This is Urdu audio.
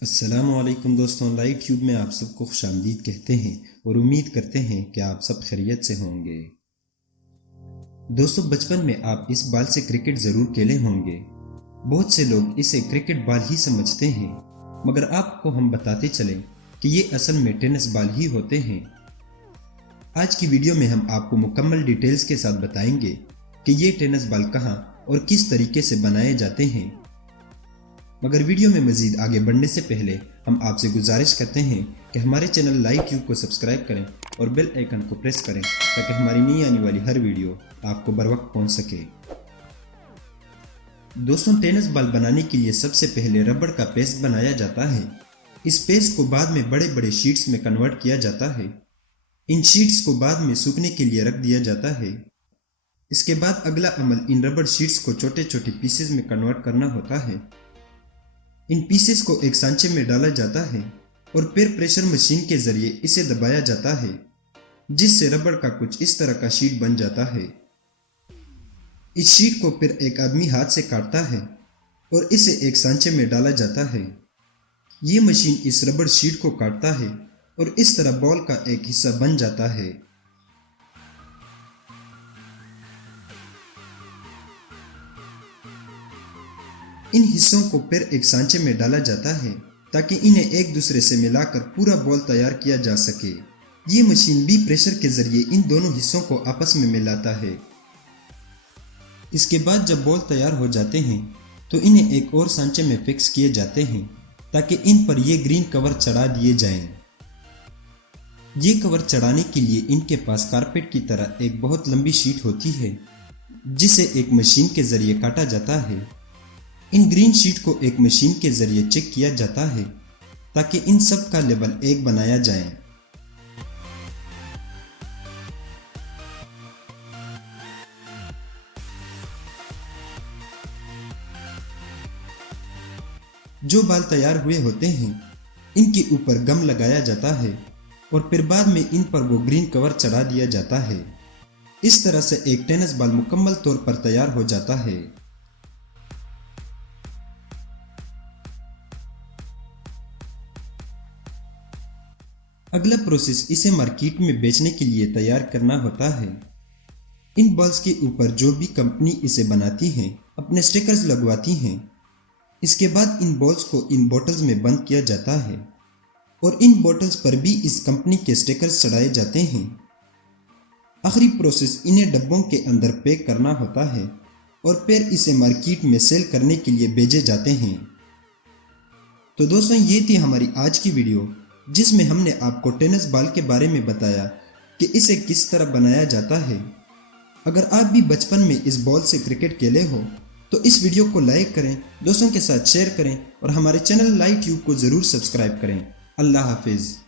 السلام علیکم دوستوں، لائٹ ٹیوب میں آپ سب کو خوش آمدید کہتے ہیں اور امید کرتے ہیں کہ آپ سب خیریت سے ہوں گے۔ دوستوں، بچپن میں آپ اس بال سے کرکٹ ضرور کھیلے ہوں گے۔ بہت سے لوگ اسے کرکٹ بال ہی سمجھتے ہیں، مگر آپ کو ہم بتاتے چلیں کہ یہ اصل میں ٹینس بال ہی ہوتے ہیں۔ آج کی ویڈیو میں ہم آپ کو مکمل ڈیٹیلز کے ساتھ بتائیں گے کہ یہ ٹینس بال کہاں اور کس طریقے سے بنائے جاتے ہیں۔ مگر ویڈیو میں مزید آگے بڑھنے سے پہلے ہم آپ سے گزارش کرتے ہیں کہ ہمارے چینل لائٹ ٹیوب کو سبسکرائب کریں اور بیل آئیکن کو پریس کریں تاکہ ہماری نئی آنے والی ہر ویڈیو آپ کو بر وقت پہنچ سکے۔ دوستوں، ٹینس بال بنانے کے لیے سب سے پہلے ربڑ کا پیسٹ بنایا جاتا ہے۔ اس پیسٹ کو بعد میں بڑے بڑے شیٹس میں کنورٹ کیا جاتا ہے۔ ان شیٹس کو بعد میں سوکھنے کے لیے رکھ دیا جاتا ہے۔ اس کے بعد اگلا عمل ان ربڑ شیٹس کو چھوٹے چھوٹے پیسز میں کنورٹ کرنا ہوتا ہے۔ ان پیسز کو ایک سانچے میں ڈالا جاتا ہے اور پھر پریشر مشین کے ذریعے اسے دبایا جاتا ہے، جس سے ربڑ کا کچھ اس طرح کا شیٹ بن جاتا ہے۔ اس شیٹ کو پھر ایک آدمی ہاتھ سے کاٹتا ہے اور اسے ایک سانچے میں ڈالا جاتا ہے۔ یہ مشین اس ربڑ شیٹ کو کاٹتا ہے اور اس طرح بال کا ایک حصہ بن جاتا ہے۔ ان حصوں کو پھر ایک سانچے میں ڈالا جاتا ہے تاکہ انہیں ایک دوسرے سے ملا کر پورا بال تیار کیا جا سکے۔ یہ مشین بھی پریشر کے ذریعے ان دونوں حصوں کو آپس میں ملاتا ہے۔ اس کے بعد جب بال تیار ہو جاتے ہیں تو انہیں ایک اور سانچے میں فکس کیے جاتے ہیں تاکہ ان پر یہ گرین کور چڑھا دیے جائیں۔ یہ کور چڑھانے کے لیے ان کے پاس کارپیٹ کی طرح ایک بہت لمبی شیٹ ہوتی ہے جسے ایک مشین کے ذریعے کاٹا جاتا ہے۔ ان گرین شیٹ کو ایک مشین کے ذریعے چیک کیا جاتا ہے تاکہ ان سب کا لیول ایک بنایا جائے۔ جو بال تیار ہوئے ہوتے ہیں ان کے اوپر گم لگایا جاتا ہے اور پھر بعد میں ان پر وہ گرین کور چڑھا دیا جاتا ہے۔ اس طرح سے ایک ٹینس بال مکمل طور پر تیار ہو جاتا ہے۔ اگلا پروسیس اسے مارکیٹ میں بیچنے کے لیے تیار کرنا ہوتا ہے۔ ان بالز کے اوپر جو بھی کمپنی اسے بناتی ہیں اپنے سٹیکرز لگواتی ہیں۔ اس کے بعد ان بالز کو ان بوٹلز میں بند کیا جاتا ہے اور ان بوٹلز پر بھی اس کمپنی کے سٹیکرز چڑھائے جاتے ہیں۔ آخری پروسیس انہیں ڈبوں کے اندر پیک کرنا ہوتا ہے اور پھر اسے مارکیٹ میں سیل کرنے کے لیے بھیجے جاتے ہیں۔ تو دوستوں، یہ تھی ہماری آج کی ویڈیو جس میں ہم نے آپ کو ٹینس بال کے بارے میں بتایا کہ اسے کس طرح بنایا جاتا ہے۔ اگر آپ بھی بچپن میں اس بال سے کرکٹ کھیلے ہو تو اس ویڈیو کو لائک کریں، دوستوں کے ساتھ شیئر کریں اور ہمارے چینل لائٹ ٹیوب کو ضرور سبسکرائب کریں۔ اللہ حافظ۔